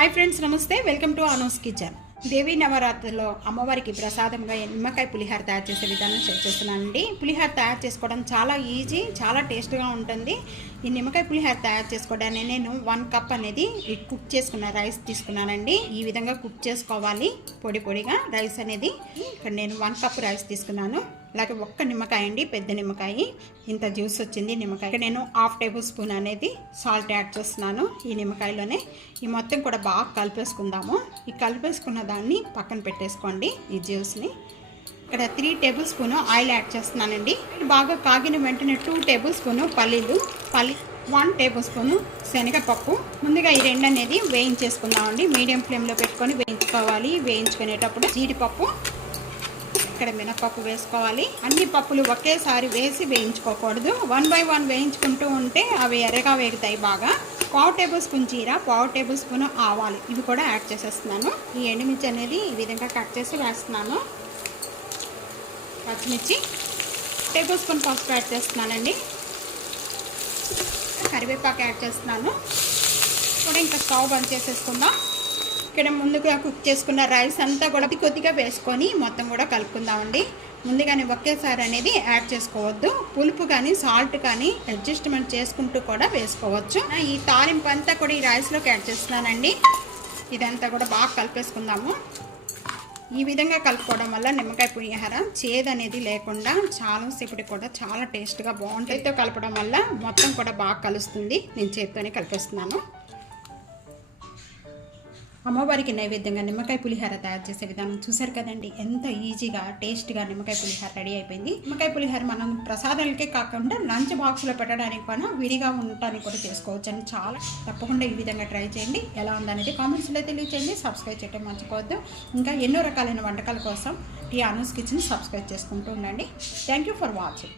Hi friends नमस्ते welcome to आनू's kitchen देवी नवरात्रिలో అమ్మవారికి ప్రసాదంగా నిమ్మకాయ పులిహోర తయారు చేసే విధానం షేర్ చేస్తున్నానండి। పులిహోర తయారు చేసుకోవడం చాలా ఈజీ, చాలా టేస్ట్గా ఉంటుంది। ఈ నిమ్మకాయ పులిహోర తయారు చేసుకోవడానికి నేను 1 కప్ అనేది కుక్ చేసుకున్న రైస్ తీసుకున్నానండి। ఈ విధంగా కుక్ చేసుకోవాలి పొడి పొడిగా రైస్ అనేది। ఇక్కడ నేను 1 కప్ రైస్ తీసుకున్నాను। అలాగే ఒక్క నిమ్మకాయ అండి, పెద్ద నిమ్మకాయ, ఇంత జ్యూస్ వచ్చింది నిమ్మకాయ। నేను 1/2 టేబుల్ స్పూన్ అనేది సాల్ట్ యాడ్ చేస్తున్నాను ఈ నిమ్మకాయలోనే। ఈ మొత్తం కూడా బాగా కలిపేసుకుందాము। ఈ కలిపేసుకున్న దాన్ని పక్కన పెట్టేసుకోండి ఈ జ్యూస్ని। ఇక్కడ 3 టేబుల్ స్పూన్ ఆయిల్ యాడ్ చేస్తున్నానండి। బాగా కాగిన వెంటనే 2 టేబుల్ స్పూన్ పల్లీలు, 1 టేబుల్ స్పూన్ శనగపప్పు। ముందుగా ఈ రెండు అనేది వేయించేసుకుందామండి, మీడియం ఫ్లేమ్లో పెట్టుకొని వేయించుకోవాలి। వేయించుకునేటప్పుడు జీడిపప్పు, ఇక్కడ మినపప్పు వేసుకోవాలి। అన్ని పప్పులు ఒకేసారి వేసి వేయించుకోకూడదు, 1 బై 1 వేయించుకుంటూ ఉంటే అవి ఎర్రగా వేగుతాయి బాగా। 1/4 టేబుల్ స్పూన్ జీరా, 1/4 టేబుల్ స్పూన్ ఆవాలు, ఇవి కూడా యాడ్ చేసేస్తున్నాను। ఈ ఎండుమిర్చి అనేది ఈ విధంగా కట్ చేసి వేస్తున్నాను। పచ్చిమిర్చి, 1 టేబుల్ స్పూన్ పసుపు యాడ్ చేస్తున్నానండి। కరివేపాకు యాడ్ చేస్తున్నాను కూడా। ఇంకా స్టవ్ బంద్ చేసేసుకుందాం। ఇక్కడ ముందుగా కుక్ చేసుకున్న రైస్ అంతా కూడా కొద్దిగా వేసుకొని మొత్తం కూడా కలుపుకుందామండి। ముందుగానే ఒకేసారి అనేది యాడ్ చేసుకోవద్దు, పులుపు కానీ సాల్ట్ కానీ అడ్జస్ట్మెంట్ చేసుకుంటూ కూడా వేసుకోవచ్చు। ఈ తాలింపు అంతా కూడా ఈ రైస్లోకి యాడ్ చేస్తున్నానండి। ఇదంతా కూడా బాగా కలిపేసుకుందాము। ఈ విధంగా కలుపుకోవడం వల్ల నిమ్మకాయ పులిహోర చేదు అనేది లేకుండా చాలాసేపటి కూడా చాలా టేస్ట్గా బాగుంటుంది। చేతితో కలపడం వల్ల మొత్తం కూడా బాగా కలుస్తుంది। నేను చేతితోనే కలిపేస్తున్నాను। అమ్మవారికి నైవేద్యంగా నిమ్మకాయ పులిహోర తయారు చేసే విధానం చూసారు కదండి, ఎంత ఈజీగా టేస్ట్గా నిమ్మకాయ పులిహోర రెడీ అయిపోయింది। నిమ్మకాయ పులిహోర మనం ప్రసాదాలకే కాకుండా లంచ్ బాక్స్లో పెట్టడానికి కూడా విడిగా ఉండటానికి కూడా చేసుకోవచ్చు అని చాలా తప్పకుండా ఈ విధంగా ట్రై చేయండి। ఎలా ఉందనేది కామెంట్స్లో తెలియచేయండి। సబ్స్క్రైబ్ చేయడం మర్చిపోవద్దు। ఇంకా ఎన్నో రకాలైన వంటకాల కోసం టీ.ANU'S కిచెన్ సబ్స్క్రైబ్ చేసుకుంటూ ఉండండి। Thank you for watching.